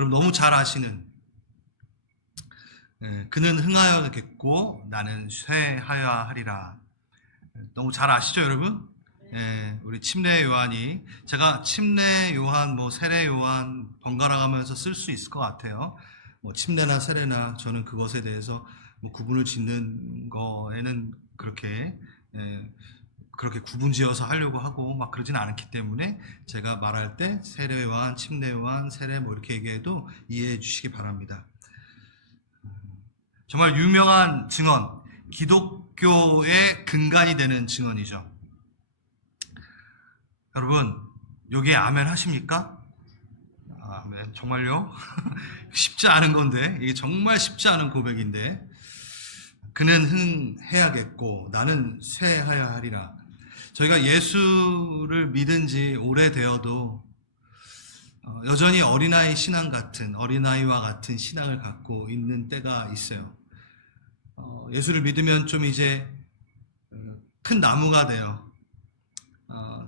여러분 너무 잘 아시는 그는 흥하여겠고 나는 쇠하여 하리라. 너무 잘 아시죠, 여러분? 우리 침례 요한이, 제가 침례 요한, 세례 요한 번갈아 가면서 쓸 수 있을 것 같아요. 침례나 세례나 저는 그것에 대해서 구분을 짓는 거에는 그렇게 구분지어서 하려고 하고 막 그러진 않기 때문에 제가 말할 때 세례 요한, 침례 요한, 세례 이렇게 얘기해도 이해해 주시기 바랍니다. 정말 유명한 증언, 기독교의 근간이 되는 증언이죠. 여러분, 여기에 아멘 하십니까? 아멘. 정말요? 쉽지 않은 건데, 이게 정말 쉽지 않은 고백인데, 그는 흥해야겠고 나는 쇠하여 하리라. 저희가 예수를 믿은 지 오래되어도 여전히 어린아이와 같은 신앙을 갖고 있는 때가 있어요. 예수를 믿으면 좀 이제 큰 나무가 돼요.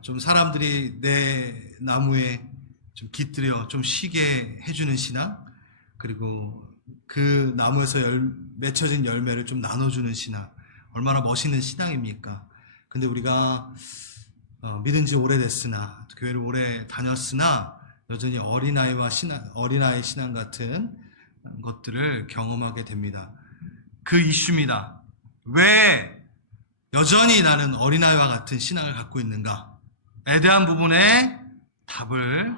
좀 사람들이 내 나무에 좀 깃들여 좀 쉬게 해주는 신앙, 그리고 그 나무에서 맺혀진 열매를 좀 나눠주는 신앙, 얼마나 멋있는 신앙입니까? 근데 우리가 믿은 지 오래됐으나, 교회를 오래 다녔으나 여전히 어린아이 신앙 같은 것들을 경험하게 됩니다. 그 이슈입니다. 왜 여전히 나는 어린아이와 같은 신앙을 갖고 있는가에 대한 부분에 답을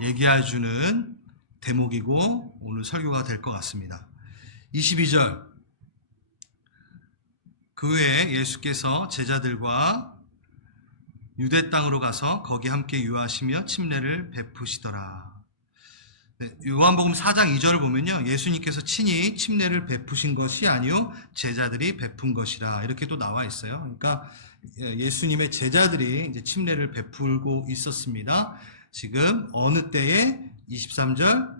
얘기해주는 대목이고 오늘 설교가 될 것 같습니다. 22절, 그 후에 예수께서 제자들과 유대 땅으로 가서 거기 함께 유하시며 침례를 베푸시더라. 요한복음 4장 2절을 보면요, 예수님께서 친히 침례를 베푸신 것이 아니요 제자들이 베푼 것이라 이렇게 또 나와 있어요. 그러니까 예수님의 제자들이 이제 침례를 베풀고 있었습니다. 지금 어느 때에 23절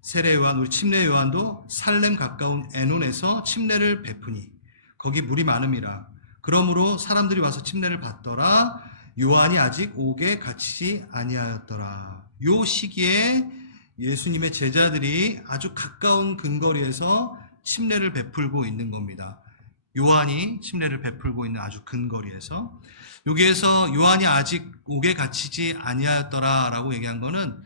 세례 요한, 우리 침례 요한도 살렘 가까운 에논에서 침례를 베푸니 거기 물이 많음이라. 그러므로 사람들이 와서 침례를 받더라. 요한이 아직 옥에 갇히지 아니하였더라. 요 시기에 예수님의 제자들이 아주 가까운 근거리에서 침례를 베풀고 있는 겁니다. 요한이 침례를 베풀고 있는 아주 근거리에서, 여기에서 요한이 아직 옥에 갇히지 아니하였더라라고 얘기한 거는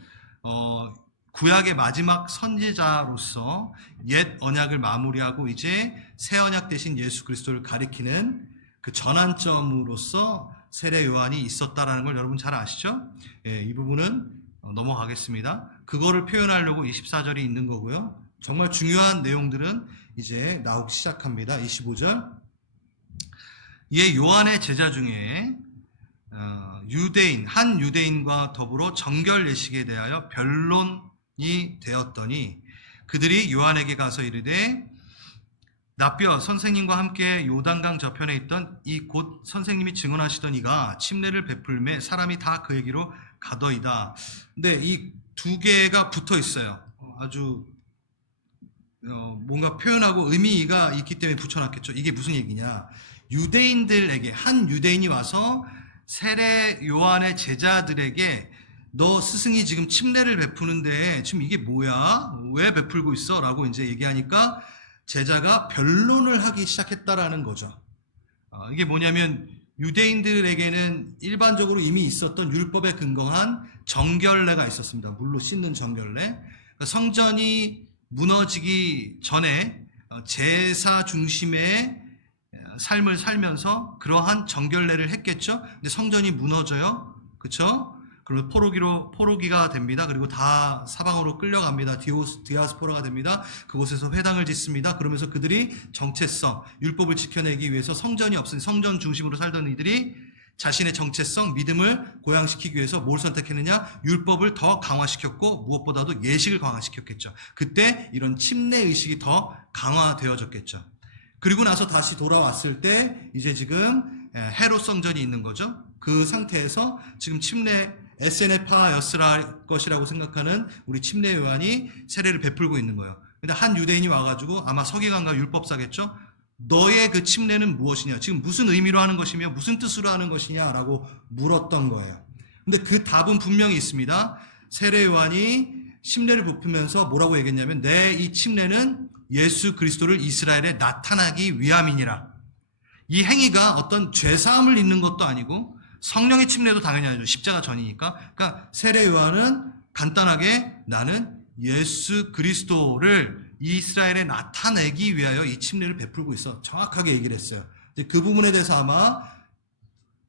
구약의 마지막 선지자로서 옛 언약을 마무리하고 이제 새 언약 대신 예수 그리스도를 가리키는 그 전환점으로서 세례 요한이 있었다라는 걸 여러분 잘 아시죠? 이 부분은 넘어가겠습니다. 그거를 표현하려고 24절이 있는 거고요. 정말 중요한 내용들은 이제 나오기 시작합니다. 25절. 이에 요한의 제자 중에 한 유대인과 더불어 정결 예식에 대하여 변론이 되었더니 그들이 요한에게 가서 이르되 나뼈 선생님과 함께 요단강 저편에 있던 이 곧 선생님이 증언하시던 이가 침례를 베풀매 사람이 다 그에게로 가더이다. 근데 이 두 개가 붙어 있어요. 아주 뭔가 표현하고 의미가 있기 때문에 붙여놨겠죠. 이게 무슨 얘기냐? 유대인들에게, 한 유대인이 와서 세례 요한의 제자들에게 너 스승이 지금 침례를 베푸는데 지금 이게 뭐야? 왜 베풀고 있어? 라고 이제 얘기하니까 제자가 변론을 하기 시작했다라는 거죠. 이게 뭐냐면 유대인들에게는 일반적으로 이미 있었던 율법에 근거한 정결례가 있었습니다. 물로 씻는 정결례. 그러니까 성전이 무너지기 전에 제사 중심의 삶을 살면서 그러한 정결례를 했겠죠. 근데 성전이 무너져요. 그렇죠? 그러면 포로기가 됩니다. 그리고 다 사방으로 끌려갑니다. 디아스포라가 됩니다. 그곳에서 회당을 짓습니다. 그러면서 그들이 정체성, 율법을 지켜내기 위해서 성전이 없으니 성전 중심으로 살던 이들이 자신의 정체성, 믿음을 고양시키기 위해서 뭘 선택했느냐? 율법을 더 강화시켰고 무엇보다도 예식을 강화시켰겠죠. 그때 이런 침례 의식이 더 강화되어졌겠죠. 그리고 나서 다시 돌아왔을 때 이제 지금 헤롯 성전이 있는 거죠. 그 상태에서 지금 침례 에세네파였을 것이라고 생각하는 우리 침례 요한이 세례를 베풀고 있는 거예요. 근데 한 유대인이 와가지고 아마 서기관과 율법사겠죠. 너의 그 침례는 무엇이냐? 지금 무슨 의미로 하는 것이며 무슨 뜻으로 하는 것이냐라고 물었던 거예요. 근데 그 답은 분명히 있습니다. 세례 요한이 침례를 베푸면서 뭐라고 얘기했냐면 내 이 침례는 예수 그리스도를 이스라엘에 나타나기 위함이니라. 이 행위가 어떤 죄사함을 잇는 것도 아니고 성령의 침례도 당연히 아니죠. 십자가 전이니까. 그러니까 세례 요한은 간단하게 나는 예수 그리스도를 이스라엘에 나타내기 위하여 이 침례를 베풀고 있어. 정확하게 얘기를 했어요. 이제 그 부분에 대해서 아마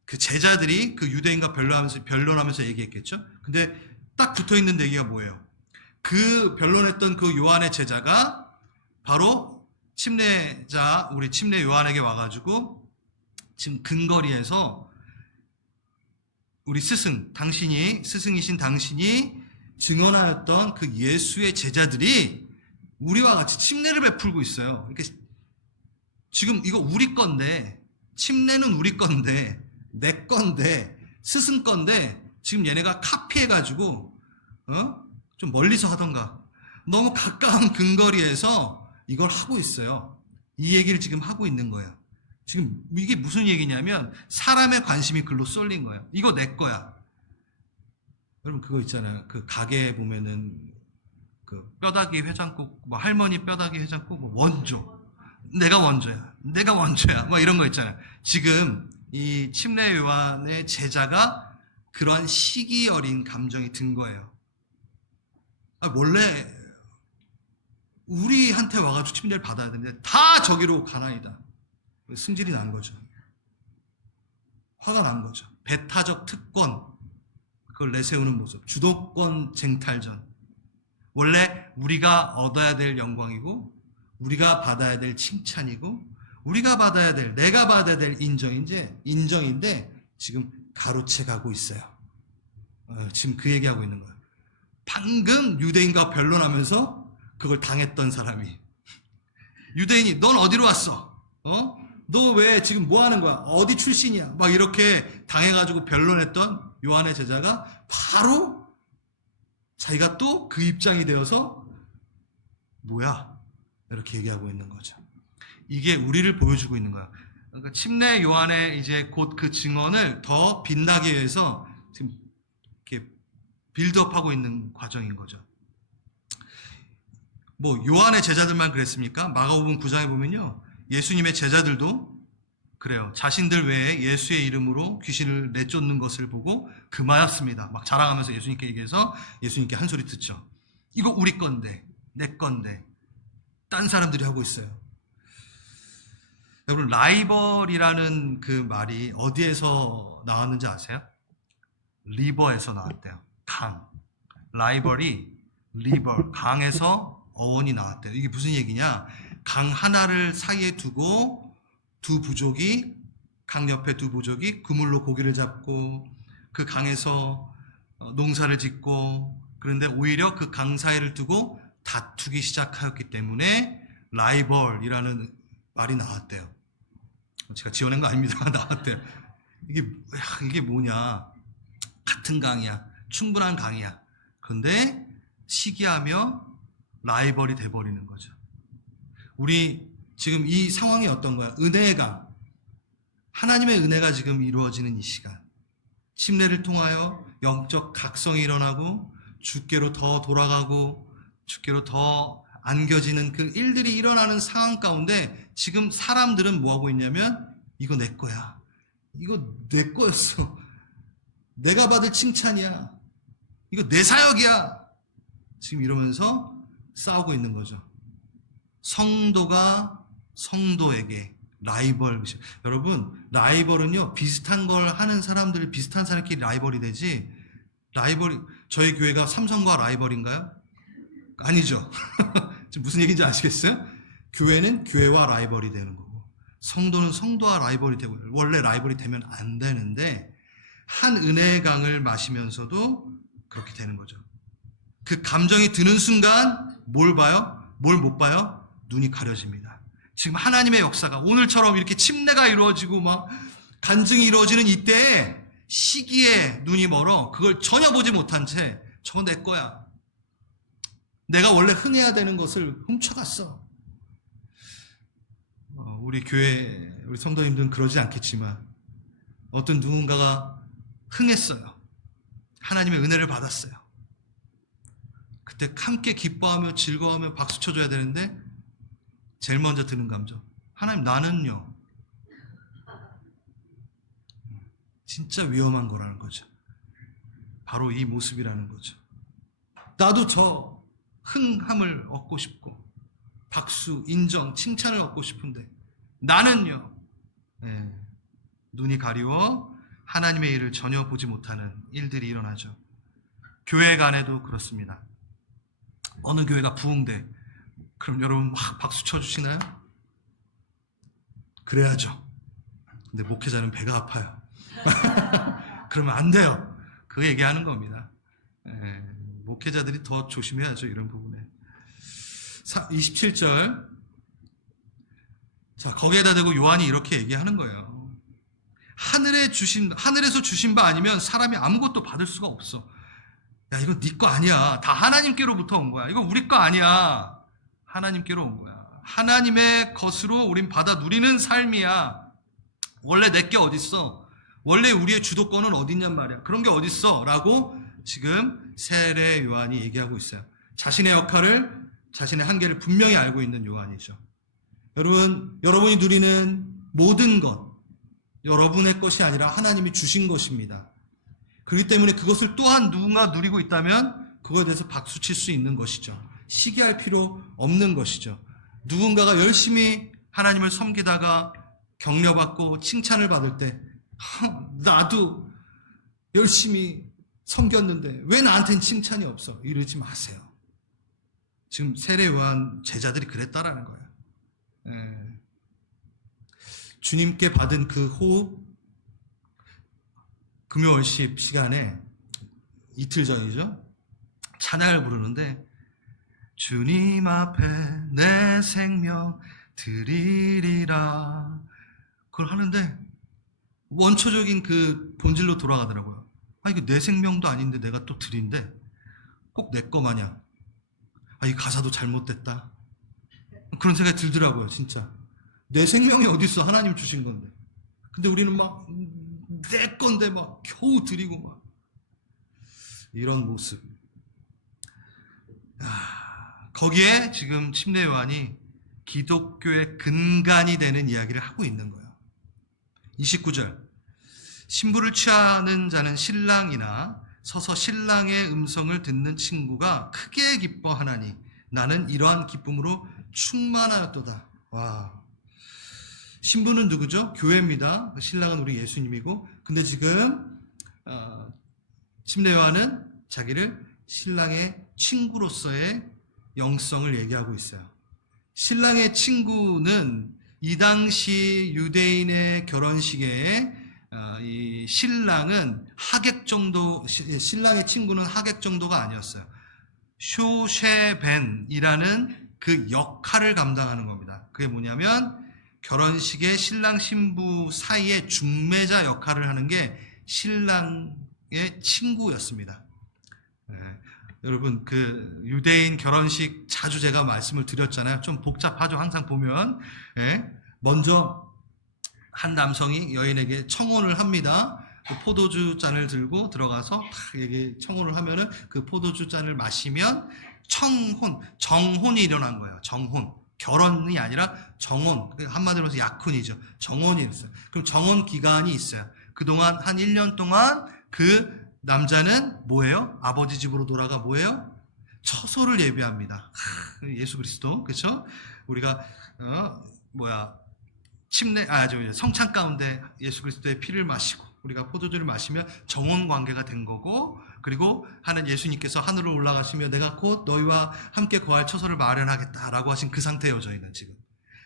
그 제자들이 그 유대인과 변론하면서 얘기했겠죠. 근데 딱 붙어있는 얘기가 뭐예요? 그 변론했던 그 요한의 제자가 바로 침례자, 우리 침례 요한에게 와가지고 지금 근거리에서 우리 스승이신 당신이 증언하였던 그 예수의 제자들이 우리와 같이 침례를 베풀고 있어요. 그러니까 지금 이거 우리 건데, 침례는 우리 건데, 내 건데, 스승 건데, 지금 얘네가 카피해가지고, 좀 멀리서 하던가, 너무 가까운 근거리에서 이걸 하고 있어요. 이 얘기를 지금 하고 있는 거예요. 지금 이게 무슨 얘기냐면, 사람의 관심이 글로 쏠린 거예요. 이거 내 거야. 여러분, 그거 있잖아요. 그 가게에 보면은, 그 뼈다귀 회장국, 뭐 할머니 뼈다귀 회장국, 뭐 원조. 내가 원조야. 뭐 이런 거 있잖아요. 지금 이 침례 요한의 제자가 그런 시기 어린 감정이 든 거예요. 원래 우리한테 와가지고 침례를 받아야 되는데 다 저기로 가나이다. 승질이 난 거죠. 화가 난 거죠. 배타적 특권, 그걸 내세우는 모습. 주도권 쟁탈전. 원래 우리가 얻어야 될 영광이고 우리가 받아야 될 칭찬이고 우리가 받아야 될, 내가 받아야 될 인정인데 지금 가로채 가고 있어요. 지금 그 얘기하고 있는 거예요. 방금 유대인과 변론하면서 그걸 당했던 사람이, 유대인이 넌 어디로 왔어? 너 왜 지금 뭐 하는 거야? 어디 출신이야? 막 이렇게 당해가지고 변론했던 요한의 제자가 바로 자기가 또 그 입장이 되어서 뭐야? 이렇게 얘기하고 있는 거죠. 이게 우리를 보여주고 있는 거야. 그러니까 침례 요한의 이제 곧 그 증언을 더 빛나게 위해서 지금 이렇게 빌드업하고 있는 과정인 거죠. 뭐 요한의 제자들만 그랬습니까? 마가복음 9장에 보면요, 예수님의 제자들도 그래요. 자신들 외에 예수의 이름으로 귀신을 내쫓는 것을 보고 금하였습니다. 막 자랑하면서 예수님께 얘기해서 예수님께 한 소리 듣죠. 이거 우리 건데, 내 건데, 딴 사람들이 하고 있어요. 여러분, 라이벌이라는 그 말이 어디에서 나왔는지 아세요? 리버에서 나왔대요. 강. 라이벌이 리버, 강에서 어원이 나왔대요. 이게 무슨 얘기냐? 강 하나를 사이에 두고 강 옆에 두 부족이 그물로 고기를 잡고 그 강에서 농사를 짓고, 그런데 오히려 그 강 사이를 두고 다투기 시작하였기 때문에 라이벌이라는 말이 나왔대요. 제가 지어낸 거 아닙니다. 나왔대요. 이게 뭐냐? 같은 강이야. 충분한 강이야. 그런데 시기하며 라이벌이 돼버리는 거죠. 우리 지금 이 상황이 어떤 거야? 은혜의 강. 하나님의 은혜가 지금 이루어지는 이 시간. 침례를 통하여 영적 각성이 일어나고 주께로 더 돌아가고 주께로 더 안겨지는 그 일들이 일어나는 상황 가운데 지금 사람들은 뭐하고 있냐면 이거 내 거야. 이거 내 거였어. 내가 받을 칭찬이야. 이거 내 사역이야. 지금 이러면서 싸우고 있는 거죠. 성도가 성도에게 라이벌. 여러분, 라이벌은요, 비슷한 걸 하는 사람들, 비슷한 사람끼리 라이벌이 되지, 저희 교회가 삼성과 라이벌인가요? 아니죠. 지금 무슨 얘기인지 아시겠어요? 교회는 교회와 라이벌이 되는 거고, 성도는 성도와 라이벌이 되고, 원래 라이벌이 되면 안 되는데, 한 은혜의 강을 마시면서도 그렇게 되는 거죠. 그 감정이 드는 순간, 뭘 봐요? 뭘 못 봐요? 눈이 가려집니다. 지금 하나님의 역사가 오늘처럼 이렇게 침례가 이루어지고 막 간증이 이루어지는 이때에 시기에 눈이 멀어 그걸 전혀 보지 못한 채 저거 내 거야. 내가 원래 흥해야 되는 것을 훔쳐갔어. 우리 교회, 우리 성도님들은 그러지 않겠지만 어떤 누군가가 흥했어요. 하나님의 은혜를 받았어요. 그때 함께 기뻐하며 즐거워하며 박수 쳐줘야 되는데 제일 먼저 드는 감정. 하나님, 나는요. 진짜 위험한 거라는 거죠. 바로 이 모습이라는 거죠. 나도 저 흥함을 얻고 싶고 박수, 인정, 칭찬을 얻고 싶은데 나는요. 네, 눈이 가리워 하나님의 일을 전혀 보지 못하는 일들이 일어나죠. 교회 간에도 그렇습니다. 어느 교회가 부흥돼. 그럼 여러분 막 박수 쳐주시나요? 그래야죠. 근데 목회자는 배가 아파요. 그러면 안 돼요. 그 얘기하는 겁니다. 목회자들이 더 조심해야죠. 이런 부분에. 27절. 자, 거기에다 대고 요한이 이렇게 얘기하는 거예요. 하늘에서 주신 바 아니면 사람이 아무것도 받을 수가 없어. 야, 이거 네 거 아니야. 다 하나님께로부터 온 거야. 이거 우리 거 아니야. 하나님께로 온 거야. 하나님의 것으로 우린 받아 누리는 삶이야. 원래 내게 어딨어? 원래 우리의 주도권은 어딨냔 말이야. 그런 게 어딨어? 라고 지금 세례 요한이 얘기하고 있어요. 자신의 역할을, 자신의 한계를 분명히 알고 있는 요한이죠. 여러분이 누리는 모든 것, 여러분의 것이 아니라 하나님이 주신 것입니다. 그렇기 때문에 그것을 또한 누군가 누리고 있다면 그거에 대해서 박수칠 수 있는 것이죠. 시기할 필요 없는 것이죠. 누군가가 열심히 하나님을 섬기다가 격려받고 칭찬을 받을 때 나도 열심히 섬겼는데 왜 나한테는 칭찬이 없어? 이러지 마세요. 지금 세례 요한 제자들이 그랬다라는 거예요. 주님께 받은 그 호흡, 금요월십 시간에 이틀 전이죠. 찬양을 부르는데 주님 앞에 내 생명 드리리라. 그걸 하는데 원초적인 그 본질로 돌아가더라고요. 아, 이거 내 생명도 아닌데 내가 또 드린데 꼭 내 거 마냥. 아, 이 가사도 잘못됐다. 그런 생각이 들더라고요, 진짜. 내 생명이 어딨어? 하나님 주신 건데. 근데 우리는 막 내 건데 막 겨우 드리고 막 이런 모습. 거기에 지금 침례 요한이 기독교의 근간이 되는 이야기를 하고 있는 거예요. 29절. 신부를 취하는 자는 신랑이나 서서 신랑의 음성을 듣는 친구가 크게 기뻐하나니 나는 이러한 기쁨으로 충만하였도다. 와. 신부는 누구죠? 교회입니다. 신랑은 우리 예수님이고, 근데 지금 침례 요한은 자기를 신랑의 친구로서의 영성을 얘기하고 있어요. 신랑의 친구는 이 당시 유대인의 결혼식에 이 신랑은 하객 정도, 신랑의 친구는 하객 정도가 아니었어요. 쇼쉐벤이라는 그 역할을 감당하는 겁니다. 그게 뭐냐면 결혼식의 신랑 신부 사이에 중매자 역할을 하는 게 신랑의 친구였습니다. 여러분, 그 유대인 결혼식 자주 제가 말씀을 드렸잖아요. 좀 복잡하죠. 항상 보면. 먼저 한 남성이 여인에게 청혼을 합니다. 그 포도주 잔을 들고 들어가서 청혼을 하면은 그 포도주 잔을 마시면 정혼이 일어난 거예요. 정혼. 결혼이 아니라 정혼. 한마디로 해서 약혼이죠. 정혼이 있어요. 그럼 정혼 기간이 있어요. 그동안 한 1년 동안 그 남자는 뭐예요? 아버지 집으로 돌아가 뭐예요? 처소를 예비합니다. 예수 그리스도, 그렇죠? 우리가 성찬 가운데 예수 그리스도의 피를 마시고 우리가 포도주를 마시면 정혼 관계가 된 거고, 그리고 하는 예수님께서 하늘로 올라가시며 내가 곧 너희와 함께 거할 처소를 마련하겠다라고 하신 그 상태예요. 저희는 지금.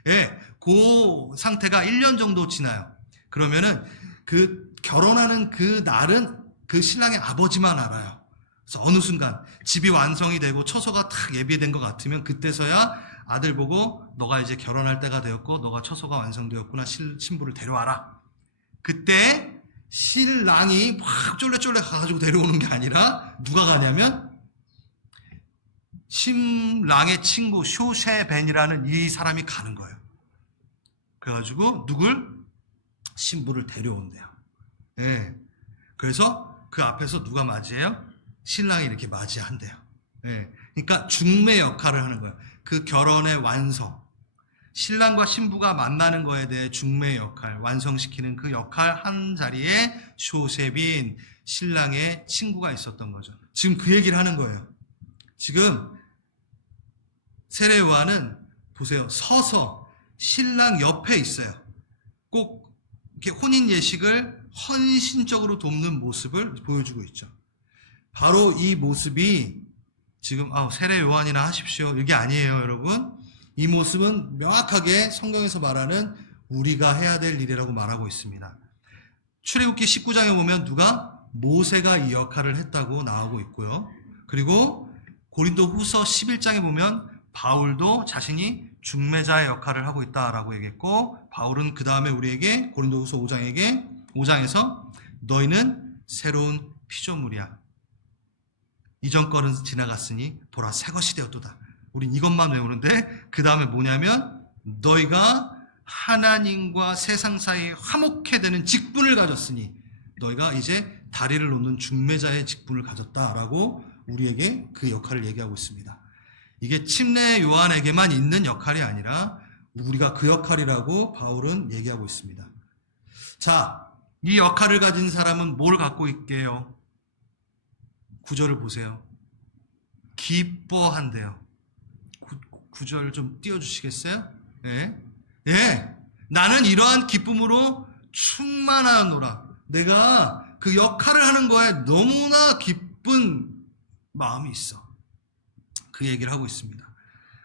그 상태가 1년 정도 지나요. 그러면은 그 결혼하는 그 날은 그 신랑의 아버지만 알아요. 그래서 어느 순간 집이 완성이 되고 처소가 탁 예비된 것 같으면 그때서야 아들 보고 너가 이제 결혼할 때가 되었고 너가 처소가 완성되었구나, 신부를 데려와라. 그때 신랑이 막 쫄래쫄래 가가지고 데려오는 게 아니라 누가 가냐면 신랑의 친구 쇼쉐벤이라는 이 사람이 가는 거예요. 그래가지고 신부를 데려온대요. 그래서 그 앞에서 누가 맞이해요? 신랑이 이렇게 맞이한대요. 그러니까 중매 역할을 하는 거예요. 그 결혼의 완성. 신랑과 신부가 만나는 거에 대해 중매 역할, 완성시키는 그 역할 한 자리에 쇼셉인 신랑의 친구가 있었던 거죠. 지금 그 얘기를 하는 거예요. 지금 세례 요한은 보세요. 서서 신랑 옆에 있어요. 꼭 이렇게 혼인 예식을 헌신적으로 돕는 모습을 보여주고 있죠. 바로 이 모습이 지금 세례 요한이나 하십시오. 이게 아니에요, 여러분. 이 모습은 명확하게 성경에서 말하는 우리가 해야 될 일이라고 말하고 있습니다. 출애굽기 19장에 보면 누가? 모세가 이 역할을 했다고 나오고 있고요. 그리고 고린도 후서 11장에 보면 바울도 자신이 중매자의 역할을 하고 있다라고 얘기했고, 바울은 그 다음에 우리에게 고린도 후서 5장에서 너희는 새로운 피조물이야. 이전 거는 지나갔으니 보라 새 것이 되었도다. 우린 이것만 외우는데 그 다음에 뭐냐면 너희가 하나님과 세상 사이에 화목해 되는 직분을 가졌으니 너희가 이제 다리를 놓는 중매자의 직분을 가졌다라고 우리에게 그 역할을 얘기하고 있습니다. 이게 침례 요한에게만 있는 역할이 아니라 우리가 그 역할이라고 바울은 얘기하고 있습니다. 자, 이 역할을 가진 사람은 뭘 갖고 있게요? 구절을 보세요. 기뻐한대요. 구절 좀 띄워주시겠어요? 예. 예. 나는 이러한 기쁨으로 충만하노라. 내가 그 역할을 하는 거에 너무나 기쁜 마음이 있어. 그 얘기를 하고 있습니다.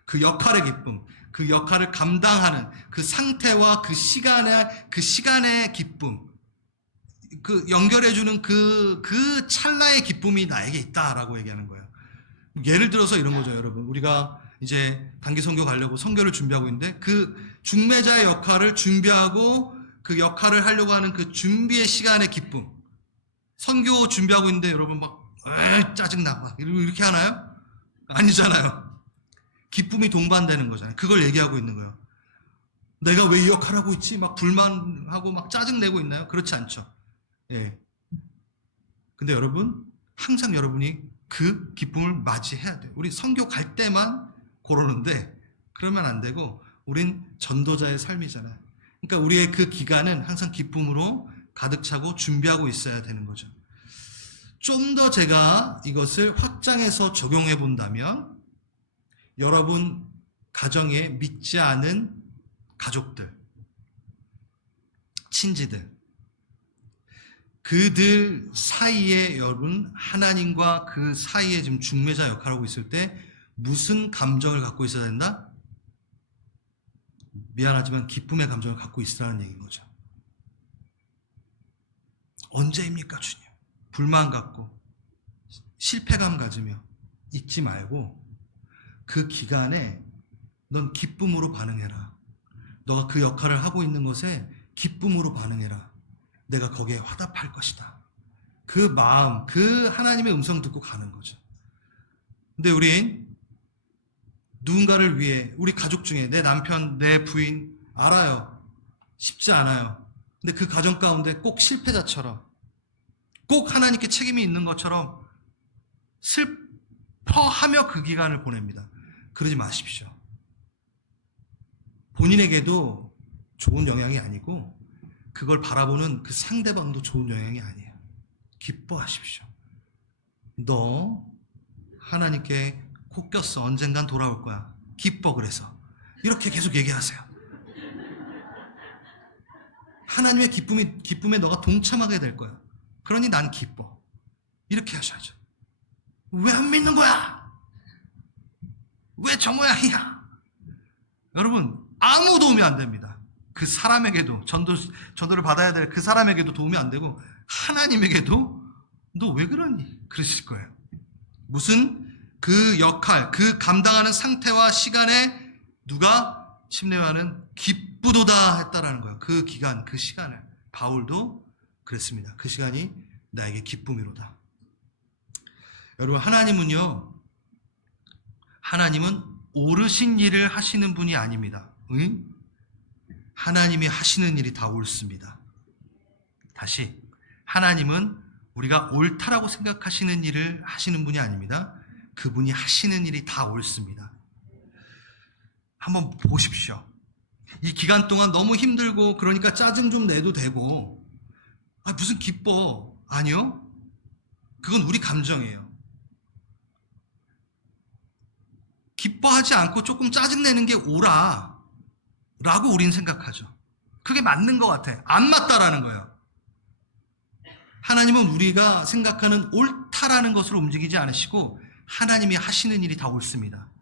그 역할의 기쁨, 그 역할을 감당하는 그 상태와 그 시간의 기쁨, 그 연결해주는 그 찰나의 기쁨이 나에게 있다라고 얘기하는 거예요. 예를 들어서 이런 거죠, 여러분. 우리가 이제 단기 선교 가려고 선교를 준비하고 있는데 그 중매자의 역할을 준비하고 그 역할을 하려고 하는 그 준비의 시간의 기쁨. 선교 준비하고 있는데 여러분 막 짜증나 막 이렇게 하나요? 아니잖아요. 기쁨이 동반되는 거잖아요. 그걸 얘기하고 있는 거예요. 내가 왜 이 역할을 하고 있지? 막 불만하고 막 짜증내고 있나요? 그렇지 않죠. 예. 근데 여러분, 항상 여러분이 그 기쁨을 맞이해야 돼요. 우리 선교 갈 때만 그러는데 그러면 안 되고 우린 전도자의 삶이잖아요. 그러니까 우리의 그 기간은 항상 기쁨으로 가득 차고 준비하고 있어야 되는 거죠. 좀 더 제가 이것을 확장해서 적용해 본다면 여러분 가정에 믿지 않은 가족들, 친지들, 그들 사이에 여러분 하나님과 그 사이에 지금 중매자 역할을 하고 있을 때 무슨 감정을 갖고 있어야 된다? 미안하지만 기쁨의 감정을 갖고 있으라는 얘기인 거죠. 언제입니까, 주님? 불만 갖고 실패감 가지며 잊지 말고 그 기간에 넌 기쁨으로 반응해라. 너가 그 역할을 하고 있는 것에 기쁨으로 반응해라. 내가 거기에 화답할 것이다. 그 마음, 그 하나님의 음성 듣고 가는 거죠. 근데 우린 누군가를 위해 우리 가족 중에 내 남편, 내 부인 알아요. 쉽지 않아요. 근데 그 가정 가운데 꼭 실패자처럼 꼭 하나님께 책임이 있는 것처럼 슬퍼하며 그 기간을 보냅니다. 그러지 마십시오. 본인에게도 좋은 영향이 아니고 그걸 바라보는 그 상대방도 좋은 영향이 아니에요. 기뻐하십시오. 너 하나님께 코 꼈어. 언젠간 돌아올 거야. 기뻐 그래서. 이렇게 계속 얘기하세요. 하나님의 기쁨에 너가 동참하게 될 거야. 그러니 난 기뻐. 이렇게 하셔야죠. 왜 안 믿는 거야? 왜 저 모양이야? 여러분 아무 도움이 안 됩니다. 그 사람에게도 전도를 받아야 될 그 사람에게도 도움이 안 되고 하나님에게도 너 왜 그러니? 그러실 거예요. 무슨 그 역할, 그 감당하는 상태와 시간에 누가 침례요한은 기쁘도다 했다라는 거예요. 그 기간, 그 시간을. 바울도 그랬습니다. 그 시간이 나에게 기쁨이로다. 여러분 하나님은 오르신 일을 하시는 분이 아닙니다. 응? 하나님이 하시는 일이 다 옳습니다. 다시 하나님은 우리가 옳다라고 생각하시는 일을 하시는 분이 아닙니다. 그분이 하시는 일이 다 옳습니다. 한번 보십시오. 이 기간 동안 너무 힘들고 그러니까 짜증 좀 내도 되고 무슨 기뻐. 아니요. 그건 우리 감정이에요. 기뻐하지 않고 조금 짜증내는 게 옳아 라고 우린 생각하죠. 그게 맞는 것 같아. 안 맞다라는 거예요. 하나님은 우리가 생각하는 옳다라는 것으로 움직이지 않으시고 하나님이 하시는 일이 다 옳습니다.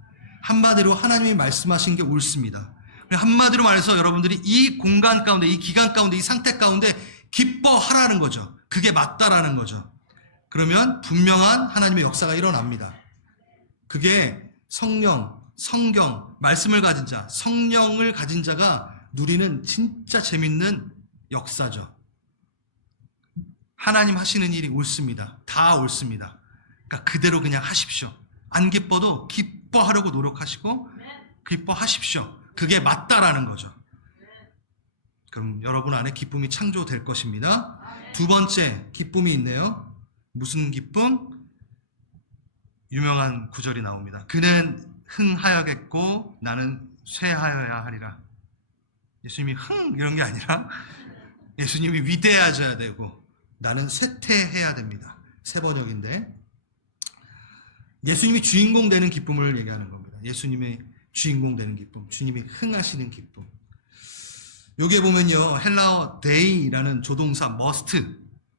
한마디로 하나님이 말씀하신 게 옳습니다. 한마디로 말해서 여러분들이 이 공간 가운데, 이 기간 가운데, 이 상태 가운데 기뻐하라는 거죠. 그게 맞다라는 거죠. 그러면 분명한 하나님의 역사가 일어납니다. 그게 성령, 성경, 말씀을 가진 자, 성령을 가진 자가 누리는 진짜 재밌는 역사죠. 하나님 하시는 일이 옳습니다. 다 옳습니다. 그러니까 그대로 그냥 하십시오. 안 기뻐도 기뻐하려고 노력하시고 기뻐하십시오. 그게 맞다라는 거죠. 그럼 여러분 안에 기쁨이 창조될 것입니다. 두 번째 기쁨이 있네요. 무슨 기쁨? 유명한 구절이 나옵니다. 그는 흥하여겠고 나는 쇠하여야 하리라. 예수님이 이런 게 아니라 예수님이 위대해져야 되고 나는 쇠퇴해야 됩니다. 세 번역인데 예수님이 주인공 되는 기쁨을 얘기하는 겁니다. 예수님의 주인공 되는 기쁨, 주님이 흥하시는 기쁨. 여기에 보면요, 헬라어 데이라는 조동사 must,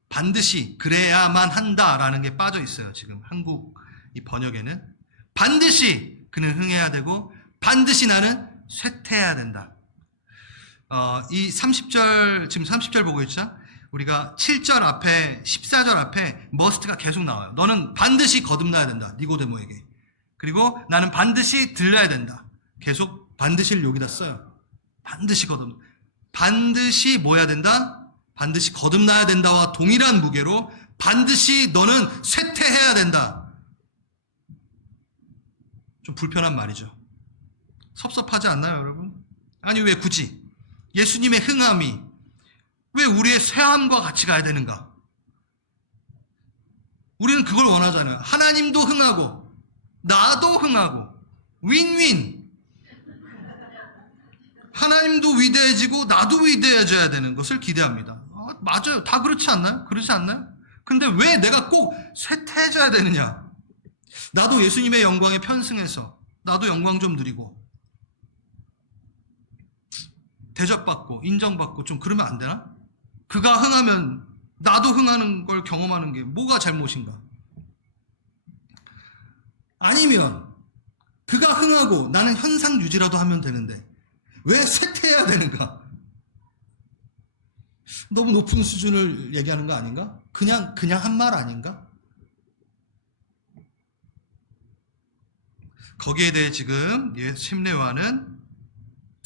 반드시 그래야만 한다라는 게 빠져 있어요. 지금 한국 이 번역에는 반드시 그는 흥해야 되고 반드시 나는 쇠퇴해야 된다. 이 30절 지금 30절 보고 있죠? 우리가 7절 앞에 14절 앞에 must가 계속 나와요. 너는 반드시 거듭나야 된다. 니고데모에게. 그리고 나는 반드시 들려야 된다. 계속 반드시를 여기다 써요. 반드시 반드시 뭐 해야 된다? 반드시 거듭나야 된다와 동일한 무게로 반드시 너는 쇠퇴해야 된다. 좀 불편한 말이죠. 섭섭하지 않나요, 여러분? 아니, 왜 굳이 예수님의 흥함이 왜 우리의 쇠함과 같이 가야 되는가? 우리는 그걸 원하잖아요. 하나님도 흥하고 나도 흥하고 윈윈. 하나님도 위대해지고 나도 위대해져야 되는 것을 기대합니다. 맞아요. 다 그렇지 않나요? 그렇지 않나요? 근데 왜 내가 꼭 쇠퇴해져야 되느냐? 나도 예수님의 영광에 편승해서 나도 영광 좀 누리고 대접받고 인정받고 좀 그러면 안 되나? 그가 흥하면 나도 흥하는 걸 경험하는 게 뭐가 잘못인가? 아니면 그가 흥하고 나는 현상 유지라도 하면 되는데 왜 쇠퇴해야 되는가? 너무 높은 수준을 얘기하는 거 아닌가? 그냥 한 말 아닌가? 거기에 대해 지금 침례요한은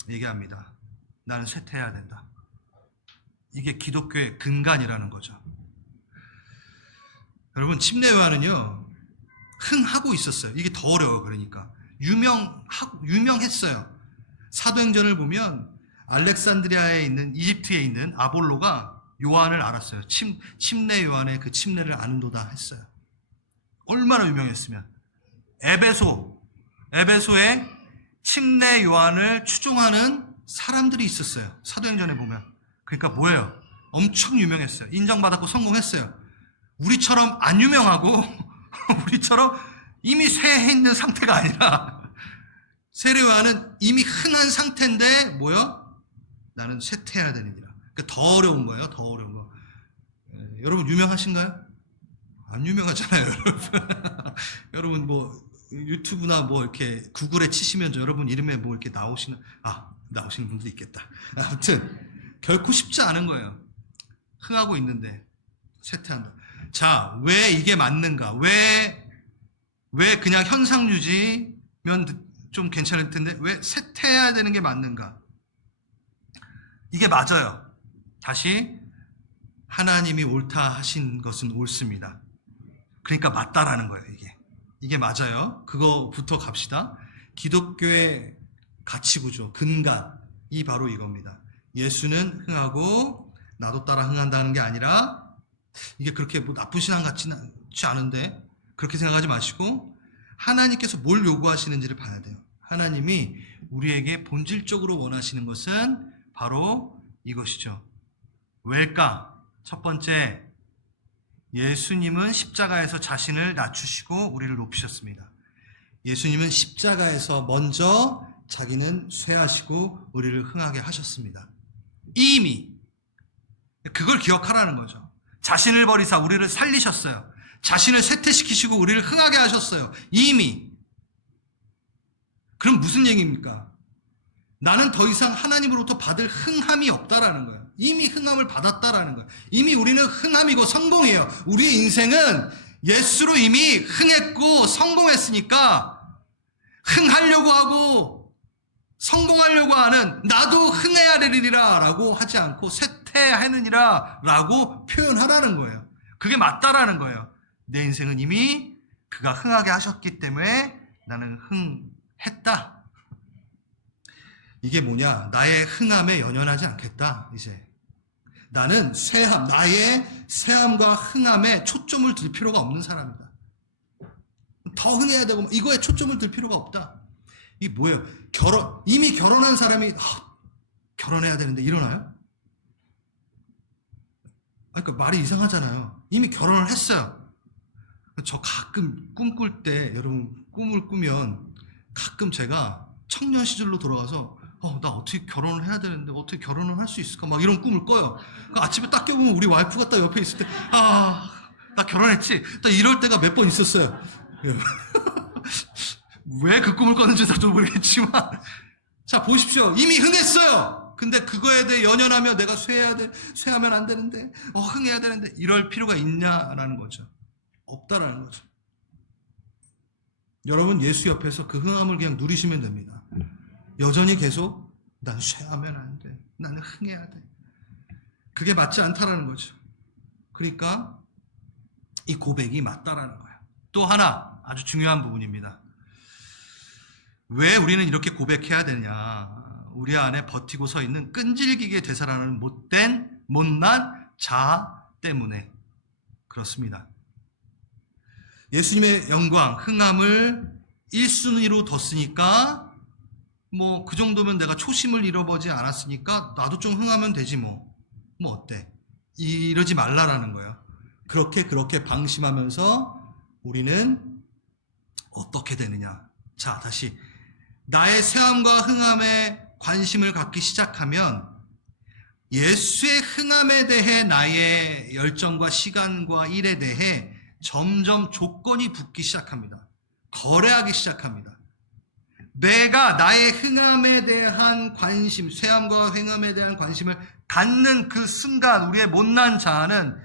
얘기합니다. 나는 쇠퇴해야 된다. 이게 기독교의 근간이라는 거죠. 여러분, 침례요한은요 흥하고 있었어요. 이게 더 어려워요. 그러니까 유명했어요. 사도행전을 보면 알렉산드리아에 있는 이집트에 있는 아볼로가 요한을 알았어요. 침례 요한의 그 침례를 아는도다 했어요. 얼마나 유명했으면. 에베소에 침례 요한을 추종하는 사람들이 있었어요. 사도행전에 보면. 그러니까 뭐예요? 엄청 유명했어요. 인정받았고 성공했어요. 우리처럼 안 유명하고 우리처럼 이미 쇠해 있는 상태가 아니라 세례 요한은 이미 흥한 상태인데 뭐요? 나는 쇠퇴해야 되느니라. 그러니까 더 어려운 거예요. 더 어려운 거. 여러분 유명하신가요? 안 유명하잖아요. 여러분. 여러분 뭐 유튜브나 뭐 이렇게 구글에 치시면 여러분 이름에 뭐 이렇게 나오시는 분들이 있겠다. 아무튼 결코 쉽지 않은 거예요. 흥하고 있는데 쇠퇴한다. 자, 왜 이게 맞는가? 왜 그냥 현상 유지면 좀 괜찮을 텐데 왜 쇠퇴해야 되는 게 맞는가? 이게 맞아요. 다시 하나님이 옳다 하신 것은 옳습니다. 그러니까 맞다라는 거예요. 이게 맞아요. 그거부터 갑시다. 기독교의 가치구조, 근간이 바로 이겁니다. 예수는 흥하고 나도 따라 흥한다는 게 아니라 이게 그렇게 뭐 나쁜 신앙 같지 않은데 그렇게 생각하지 마시고 하나님께서 뭘 요구하시는지를 봐야 돼요. 하나님이 우리에게 본질적으로 원하시는 것은 바로 이것이죠. 왜일까? 첫 번째, 예수님은 십자가에서 자신을 낮추시고 우리를 높이셨습니다. 예수님은 십자가에서 먼저 자기는 쇠하시고 우리를 흥하게 하셨습니다. 이미 그걸 기억하라는 거죠. 자신을 버리사 우리를 살리셨어요. 자신을 쇠퇴시키시고 우리를 흥하게 하셨어요. 이미. 그럼 무슨 얘기입니까? 나는 더 이상 하나님으로부터 받을 흥함이 없다라는 거예요. 이미 흥함을 받았다라는 거예요. 이미 우리는 흥함이고 성공이에요. 우리의 인생은 예수로 이미 흥했고 성공했으니까 흥하려고 하고 성공하려고 하는 나도 흥해야 되리라 라고 하지 않고 쇠퇴하느니라 라고 표현하라는 거예요. 그게 맞다라는 거예요. 내 인생은 이미 그가 흥하게 하셨기 때문에 나는 흥했다. 이게 뭐냐? 나의 흥함에 연연하지 않겠다. 이제 나는 쇠함, 나의 쇠함과 흥함에 초점을 둘 필요가 없는 사람이다. 더 흥해야 되고 이거에 초점을 둘 필요가 없다. 이게 뭐예요? 이미 결혼한 사람이 결혼해야 되는데 일어나요? 그러니까 말이 이상하잖아요. 이미 결혼을 했어요. 저 가끔 꿈꿀 때, 여러분 꿈을 꾸면 가끔 제가 청년 시절로 돌아가서 나 어떻게 결혼을 해야 되는데 어떻게 결혼을 할 수 있을까? 막 이런 꿈을 꿔요. 그러니까 아침에 딱 깨보면 우리 와이프가 딱 옆에 있을 때 나 결혼했지? 딱 이럴 때가 몇 번 있었어요. 왜 그 꿈을 꿨는지 나도 모르겠지만 자 보십시오. 이미 흥했어요. 근데 그거에 대해 연연하며 내가 쇠하면 안 되는데 흥해야 되는데 이럴 필요가 있냐라는 거죠. 없다라는 거죠. 여러분 예수 옆에서 그 흥함을 그냥 누리시면 됩니다. 여전히 계속 난 쇠하면 안 돼. 나는 흥해야 돼. 그게 맞지 않다라는 거죠. 그러니까 이 고백이 맞다라는 거예요. 또 하나 아주 중요한 부분입니다. 왜 우리는 이렇게 고백해야 되냐? 우리 안에 버티고 서 있는 끈질기게 되살아나는 못난 자아 때문에 그렇습니다. 예수님의 영광, 흥함을 1순위로 뒀으니까 그 정도면 내가 초심을 잃어버리지 않았으니까 나도 좀 흥하면 되지 뭐 어때? 이러지 말라라는 거예요. 그렇게 방심하면서 우리는 어떻게 되느냐? 자, 다시 나의 쇠함과 흥함에 관심을 갖기 시작하면 예수의 흥함에 대해 나의 열정과 시간과 일에 대해 점점 조건이 붙기 시작합니다. 거래하기 시작합니다. 내가 나의 흥함에 대한 관심, 쇠함과 흥함에 대한 관심을 갖는 그 순간 우리의 못난 자아는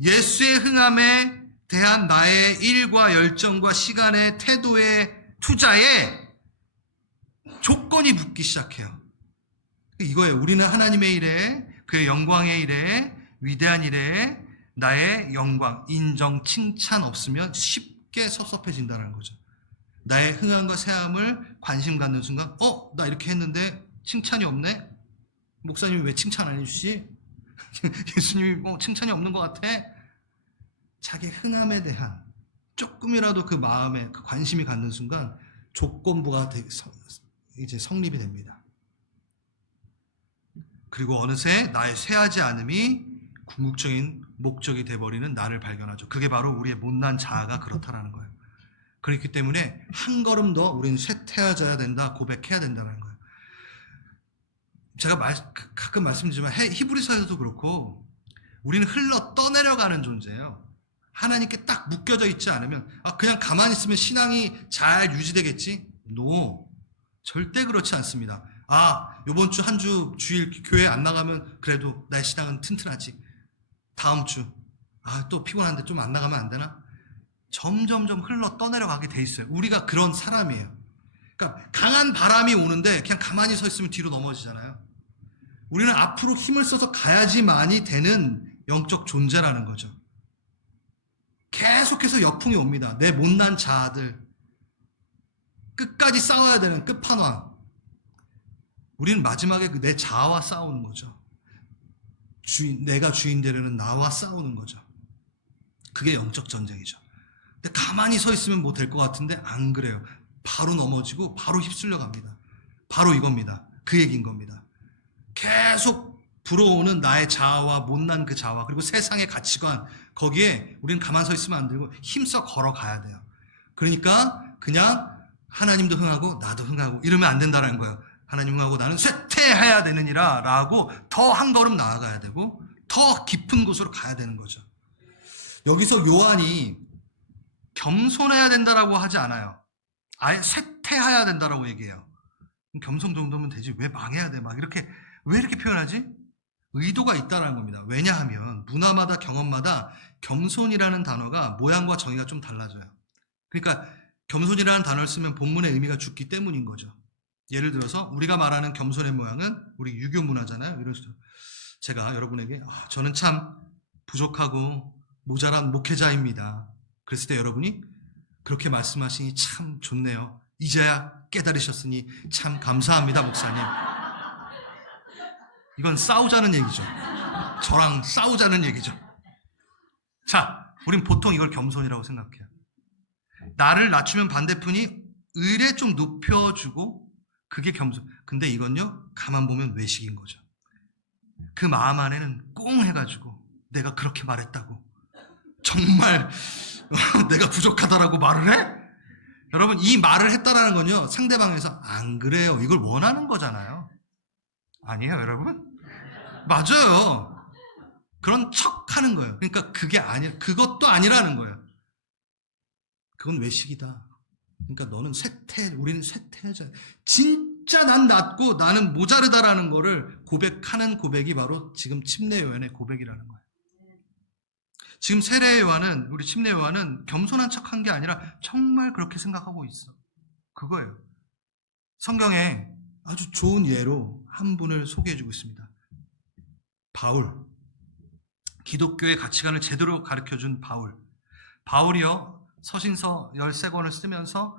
예수의 흥함에 대한 나의 일과 열정과 시간의 태도의 투자에 조건이 붙기 시작해요. 이거예요. 우리는 하나님의 일에, 그의 영광의 일에, 위대한 일에 나의 영광, 인정, 칭찬 없으면 쉽게 섭섭해진다는 거죠. 나의 흥함과 쇠함을 관심 갖는 순간 나 이렇게 했는데 칭찬이 없네? 목사님이 왜 칭찬 안 해주시? 예수님이 칭찬이 없는 것 같아? 자기 흥함에 대한 조금이라도 그 마음에 그 관심이 갖는 순간 조건부가 이제 성립이 됩니다. 그리고 어느새 나의 쇠하지 않음이 궁극적인 목적이 돼버리는 나를 발견하죠. 그게 바로 우리의 못난 자아가 그렇다라는 거예요. 그렇기 때문에 한 걸음 더 우리는 쇠퇴하져야 된다, 고백해야 된다는 거예요. 제가 가끔 말씀드리지만 히브리서에서도 그렇고 우리는 흘러 떠내려가는 존재예요. 하나님께 딱 묶여져 있지 않으면 그냥 가만히 있으면 신앙이 잘 유지되겠지? 절대 그렇지 않습니다. 요번 주 한 주 주일 교회 안 나가면 그래도 나의 신앙은 튼튼하지. 다음 주 또 피곤한데 좀 안 나가면 안 되나? 점점점 흘러 떠내려가게 돼 있어요. 우리가 그런 사람이에요. 그러니까 강한 바람이 오는데 그냥 가만히 서 있으면 뒤로 넘어지잖아요. 우리는 앞으로 힘을 써서 가야지만이 되는 영적 존재라는 거죠. 계속해서 역풍이 옵니다. 내 못난 자아들 끝까지 싸워야 되는 끝판왕. 우리는 마지막에 내 자아와 싸우는 거죠. 내가 주인 되려는 나와 싸우는 거죠. 그게 영적 전쟁이죠. 근데 가만히 서 있으면 뭐 될 것 같은데 안 그래요. 바로 넘어지고 바로 휩쓸려 갑니다. 바로 이겁니다. 그 얘기인 겁니다. 계속 불어오는 나의 자아와 못난 그 자아, 그리고 세상의 가치관, 거기에 우리는 가만 서 있으면 안 되고 힘써 걸어가야 돼요. 그러니까 그냥 하나님도 흥하고 나도 흥하고 이러면 안 된다는 거예요. 하나님 흥하고 나는 쇠퇴해야 되느니라 라고 더 한 걸음 나아가야 되고 더 깊은 곳으로 가야 되는 거죠. 여기서 요한이 겸손해야 된다라고 하지 않아요. 아예 쇠퇴해야 된다라고 얘기해요. 겸손 정도면 되지 왜 망해야 돼? 막 이렇게 왜 이렇게 표현하지? 의도가 있다는 겁니다. 왜냐하면 문화마다 경험마다 겸손이라는 단어가 모양과 정의가 좀 달라져요. 그러니까 겸손이라는 단어를 쓰면 본문의 의미가 죽기 때문인 거죠. 예를 들어서 우리가 말하는 겸손의 모양은 우리 유교 문화잖아요. 이런 식으로 제가 여러분에게 저는 참 부족하고 모자란 목회자입니다. 그랬을 때 여러분이 그렇게 말씀하시니 참 좋네요. 이제야 깨달으셨으니 참 감사합니다, 목사님. 이건 싸우자는 얘기죠. 저랑 싸우자는 얘기죠. 자, 우린 보통 이걸 겸손이라고 생각해요. 나를 낮추면 반대편이 의뢰 좀 높여주고 그게 겸손. 근데 이건요, 가만 보면 외식인 거죠. 그 마음 안에는 꽁 해가지고 내가 그렇게 말했다고 정말 내가 부족하다라고 말을 해? 여러분, 이 말을 했다라는 건요, 상대방에서 안 그래요, 이걸 원하는 거잖아요. 아니에요, 여러분? 맞아요. 그런 척 하는 거예요. 그러니까 그게 아니, 그것도 아니라는 거예요. 그건 외식이다. 그러니까 너는 우리는 쇠퇴하자. 진짜 난 낮고 나는 모자르다라는 거를 고백하는 고백이 바로 지금 침례 요한의 고백이라는 거예요. 지금 세례 요한은, 우리 침례 요한은 겸손한 척한 게 아니라 정말 그렇게 생각하고 있어. 그거예요. 성경에 아주 좋은 예로 한 분을 소개해주고 있습니다. 바울. 기독교의 가치관을 제대로 가르쳐준 바울. 바울이요, 서신서 13권을 쓰면서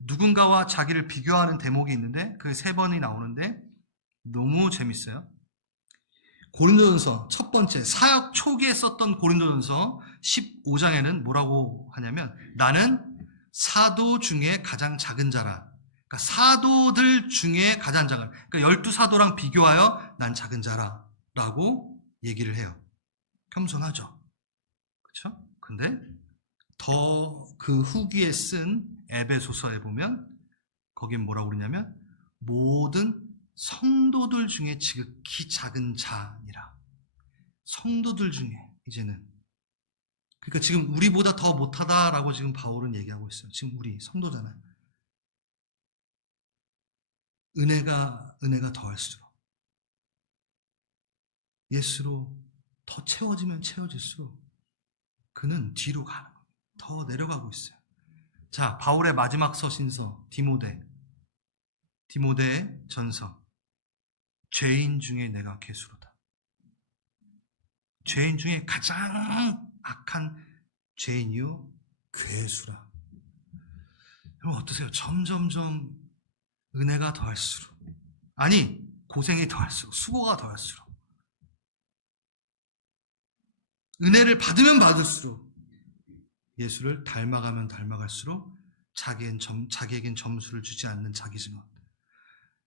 누군가와 자기를 비교하는 대목이 있는데 그 3번이 나오는데 너무 재밌어요. 고린도전서 첫 번째, 사역 초기에 썼던 고린도전서 15장에는 뭐라고 하냐면 나는 사도 중에 가장 작은 자라. 그러니까 사도들 중에 가장 작은, 그러니까 12사도랑 비교하여 난 작은 자라 라고 얘기를 해요. 겸손하죠. 그렇죠? 근데 더 그 후기에 쓴 에베소서에 보면 거긴 뭐라고 그러냐면 모든 성도들 중에 지극히 작은 자니라. 성도들 중에 이제는, 그러니까 지금 우리보다 더 못하다라고 지금 바울은 얘기하고 있어요. 지금 우리 성도잖아요. 은혜가 더할수록 예수로 더 채워지면 채워질수록 그는 뒤로 가는 거예요. 더 내려가고 있어요. 자, 바울의 마지막 서신서 디모데의 전서. 죄인 중에 내가 괴수로다. 죄인 중에 가장 악한 죄인이요 괴수라. 여러분 어떠세요? 점점점 은혜가 더할수록, 아니 고생이 더할수록, 수고가 더할수록, 은혜를 받으면 받을수록, 예수를 닮아가면 닮아갈수록 자기에겐 점수를 주지 않는 자기 증언.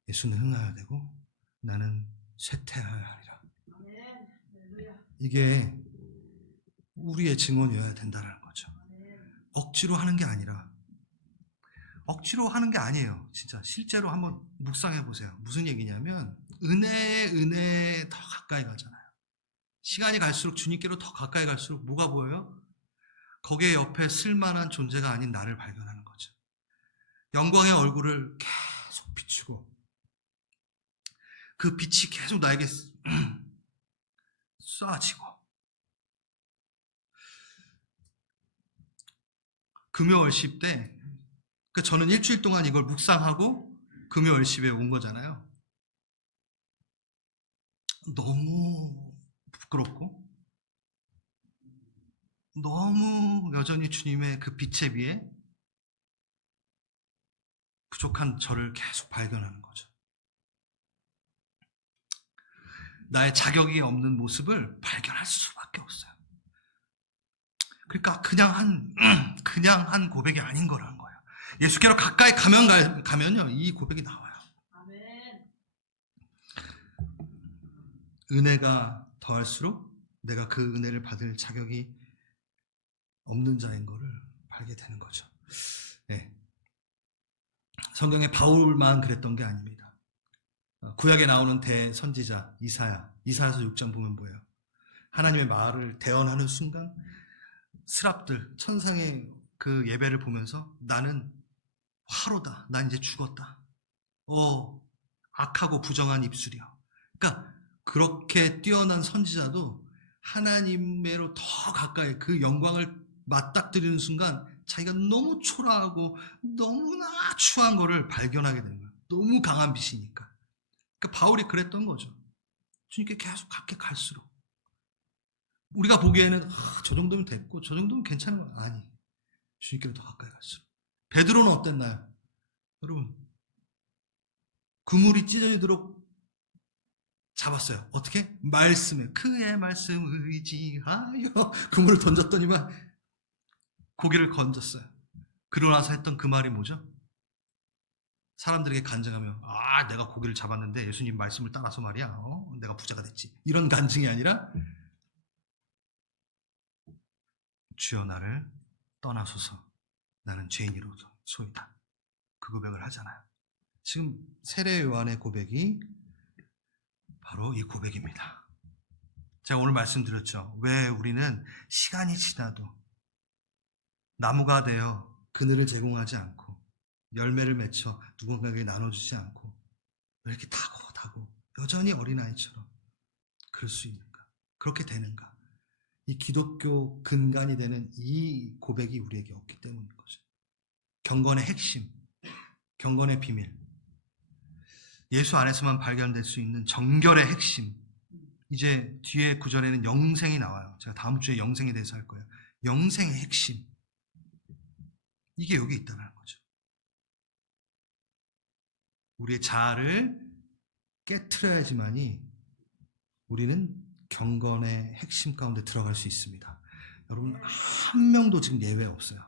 예수는 흥하여야 되고 나는 쇠퇴하여야 하리라. 이게 우리의 증언이어야 된다는 거죠. 억지로 하는 게 아니라, 억지로 하는 게 아니에요. 진짜 실제로 한번 묵상해 보세요. 무슨 얘기냐면 은혜에 더 가까이 가잖아요. 시간이 갈수록 주님께로 더 가까이 갈수록 뭐가 보여요? 거기에 옆에 쓸만한 존재가 아닌 나를 발견하는 거죠. 영광의 얼굴을 계속 비추고 그 빛이 계속 나에게 쏴지고, 금요월십 때, 그러니까 저는 일주일 동안 이걸 묵상하고 금요월십에 온 거잖아요. 너무 부끄럽고 너무 여전히 주님의 그 빛에 비해 부족한 저를 계속 발견하는 거죠. 나의 자격이 없는 모습을 발견할 수밖에 없어요. 그러니까 그냥 한 고백이 아닌 거라는 거예요. 예수께로 가까이 가면요, 이 고백이 나와요. 은혜가 더할수록 내가 그 은혜를 받을 자격이 없는 자인 거를 알게 되는 거죠. 네. 성경에 바울만 그랬던 게 아닙니다. 구약에 나오는 대선지자 이사야서 6장 보면 뭐예요? 하나님의 말을 대언하는 순간 스랍들, 천상의 그 예배를 보면서 나는 화로다. 난 이제 죽었다. 악하고 부정한 입술이야. 그러니까 그렇게 뛰어난 선지자도 하나님으로 더 가까이 그 영광을 맞닥뜨리는 순간 자기가 너무 초라하고 너무나 추한 거를 발견하게 되는 거예요. 너무 강한 빛이니까. 그러니까 바울이 그랬던 거죠. 주님께 계속 가까이 갈수록 우리가 보기에는 저 정도면 됐고 저 정도면 괜찮은 거 아니. 주님께로 더 가까이 갈수록. 베드로는 어땠나요? 여러분, 그물이 찢어지도록 잡았어요. 어떻게? 말씀에 그의 말씀 의지하여 그물을 던졌더니만 고기를 건졌어요. 그러고 나서 했던 그 말이 뭐죠? 사람들에게 간증하며 내가 고기를 잡았는데 예수님 말씀을 따라서 말이야 내가 부자가 됐지. 이런 간증이 아니라 주여 나를 떠나소서 나는 죄인이로소이다. 그 고백을 하잖아요. 지금 세례 요한의 고백이 바로 이 고백입니다. 제가 오늘 말씀드렸죠. 왜 우리는 시간이 지나도 나무가 되어 그늘을 제공하지 않고 열매를 맺혀 누군가에게 나눠주지 않고 왜 이렇게 다고 여전히 어린아이처럼 그럴 수 있는가? 그렇게 되는가? 이 기독교 근간이 되는 이 고백이 우리에게 없기 때문인 거죠. 경건의 핵심, 경건의 비밀, 예수 안에서만 발견될 수 있는 정결의 핵심. 이제 뒤에 구절에는 영생이 나와요. 제가 다음 주에 영생에 대해서 할 거예요. 영생의 핵심, 이게 여기 있다는 거죠. 우리의 자아를 깨트려야지만이 우리는 경건의 핵심 가운데 들어갈 수 있습니다. 여러분 한 명도 지금 예외 없어요.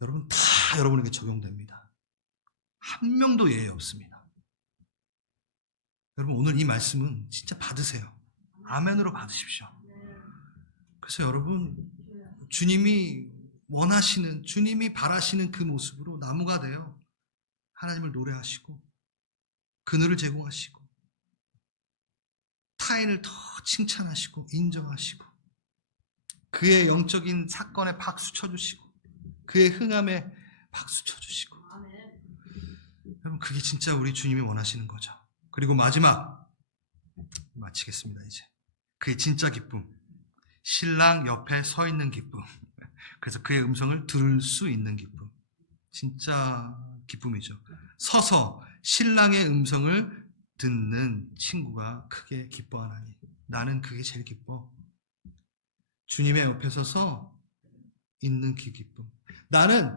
여러분 다 여러분에게 적용됩니다. 한 명도 예외 없습니다. 여러분 오늘 이 말씀은 진짜 받으세요. 아멘으로 받으십시오. 그래서 여러분 주님이 원하시는, 주님이 바라시는 그 모습으로 나무가 되어 하나님을 노래하시고 그늘을 제공하시고 타인을 더 칭찬하시고 인정하시고 그의 영적인 사건에 박수 쳐주시고 그의 흥함에 박수 쳐주시고 여러분 그게 진짜 우리 주님이 원하시는 거죠. 그리고 마치겠습니다. 이제 그의 진짜 기쁨, 신랑 옆에 서 있는 기쁨, 그래서 그의 음성을 들을 수 있는 기쁨, 진짜 기쁨이죠. 서서 신랑의 음성을 듣는 친구가 크게 기뻐하나니 나는 그게 제일 기뻐. 주님의 옆에 서서 있는 그 기쁨. 나는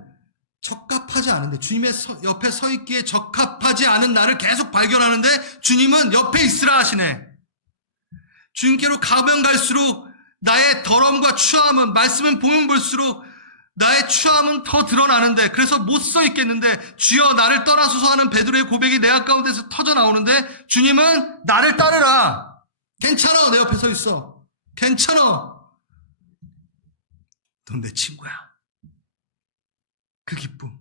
적합하지 않은데 주님의 옆에 서 있기에 적합하지 않은 나를 계속 발견하는데 주님은 옆에 있으라 하시네. 주님께로 가면 갈수록 나의 더러움과 추함은, 말씀은 보면 볼수록 나의 추함은 더 드러나는데, 그래서 못 서 있겠는데 주여 나를 떠나소서 하는 베드로의 고백이 내 가운데서 터져 나오는데 주님은 나를 따르라. 괜찮아, 내 옆에 서 있어. 괜찮아, 넌 내 친구야. 그 기쁨,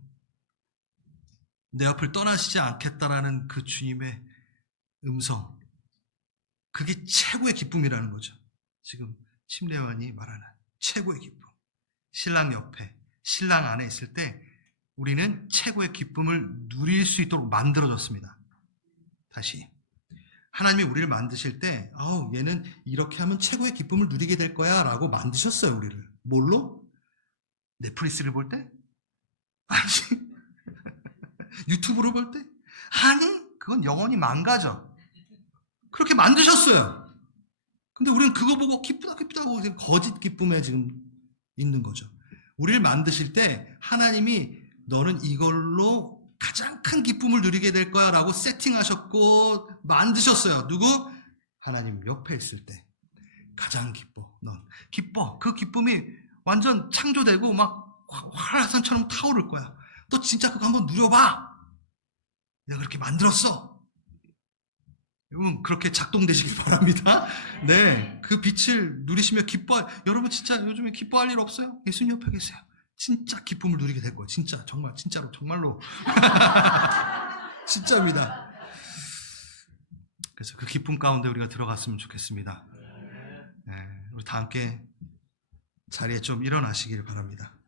내 앞을 떠나시지 않겠다라는 그 주님의 음성, 그게 최고의 기쁨이라는 거죠. 지금 침례요한이 말하는 최고의 기쁨. 신랑 옆에, 신랑 안에 있을 때 우리는 최고의 기쁨을 누릴 수 있도록 만들어졌습니다. 다시, 하나님이 우리를 만드실 때 얘는 이렇게 하면 최고의 기쁨을 누리게 될 거야 라고 만드셨어요. 우리를 뭘로? 넷플릭스를 볼 때? 아니 유튜브로 볼 때? 아니, 그건 영원히 망가져. 그렇게 만드셨어요. 근데 우리는 그거 보고 기쁘다 하고 거짓 기쁨에 지금 있는 거죠. 우리를 만드실 때 하나님이 너는 이걸로 가장 큰 기쁨을 누리게 될 거야 라고 세팅하셨고 만드셨어요. 누구? 하나님 옆에 있을 때. 가장 기뻐. 넌 기뻐. 그 기쁨이 완전 창조되고 막 활화산처럼 타오를 거야. 너 진짜 그거 한번 누려봐. 내가 그렇게 만들었어. 여러분 그렇게 작동되시기 바랍니다. 네, 그 빛을 누리시며 여러분 진짜 요즘에 기뻐할 일 없어요? 예수님 옆에 계세요. 진짜 기쁨을 누리게 될 거예요. 진짜 정말 진짜로 정말로 진짜입니다. 그래서 그 기쁨 가운데 우리가 들어갔으면 좋겠습니다. 네, 우리 다 함께 자리에 좀 일어나시길 바랍니다.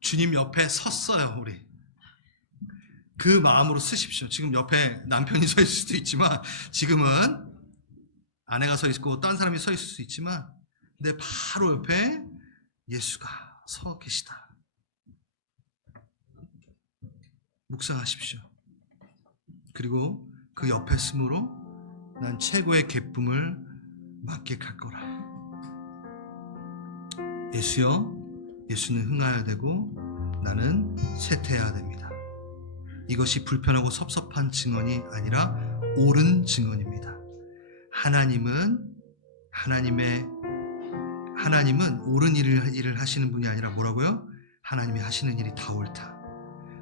주님 옆에 섰어요. 우리 그 마음으로 쓰십시오. 지금 옆에 남편이 서 있을 수도 있지만, 지금은 아내가 서 있고 딴 사람이 서 있을 수 있지만, 내 바로 옆에 예수가 서 계시다. 묵상하십시오. 그리고 그 옆에 있음으로 난 최고의 기쁨을 만끽할 거라. 예수여, 예수는 흥하여야 되고 나는 쇠퇴해야 됩니다. 이것이 불편하고 섭섭한 증언이 아니라 옳은 증언입니다. 하나님은 옳은 일을 하시는 분이 아니라 뭐라고요? 하나님이 하시는 일이 다 옳다.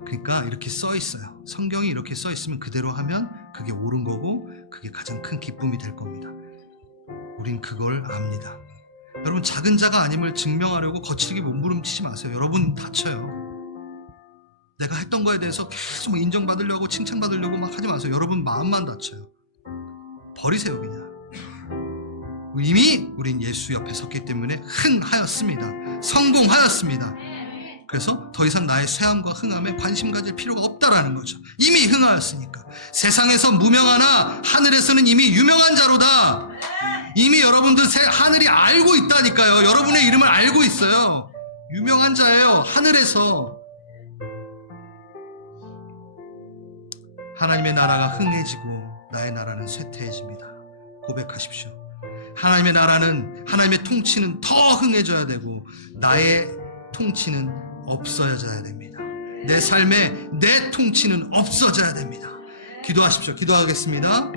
그러니까 이렇게 써 있어요. 성경이 이렇게 써 있으면 그대로 하면 그게 옳은 거고 그게 가장 큰 기쁨이 될 겁니다. 우린 그걸 압니다. 여러분 작은 자가 아님을 증명하려고 거칠게 몸부림치지 마세요. 여러분 다쳐요. 내가 했던 거에 대해서 계속 인정받으려고 칭찬받으려고 막 하지 마세요. 여러분 마음만 다쳐요. 버리세요 그냥. 이미 우린 예수 옆에 섰기 때문에 흥하였습니다. 성공하였습니다. 그래서 더 이상 나의 쇠함과 흥함에 관심 가질 필요가 없다라는 거죠. 이미 흥하였으니까. 세상에서 무명하나 하늘에서는 이미 유명한 자로다. 이미 여러분들 하늘이 알고 있다니까요. 여러분의 이름을 알고 있어요. 유명한 자예요. 하늘에서. 하나님의 나라가 흥해지고 나의 나라는 쇠퇴해집니다. 고백하십시오. 하나님의 나라는, 하나님의 통치는 더 흥해져야 되고 나의 통치는 없어져야 됩니다. 내 삶에 내 통치는 없어져야 됩니다. 기도하십시오. 기도하겠습니다.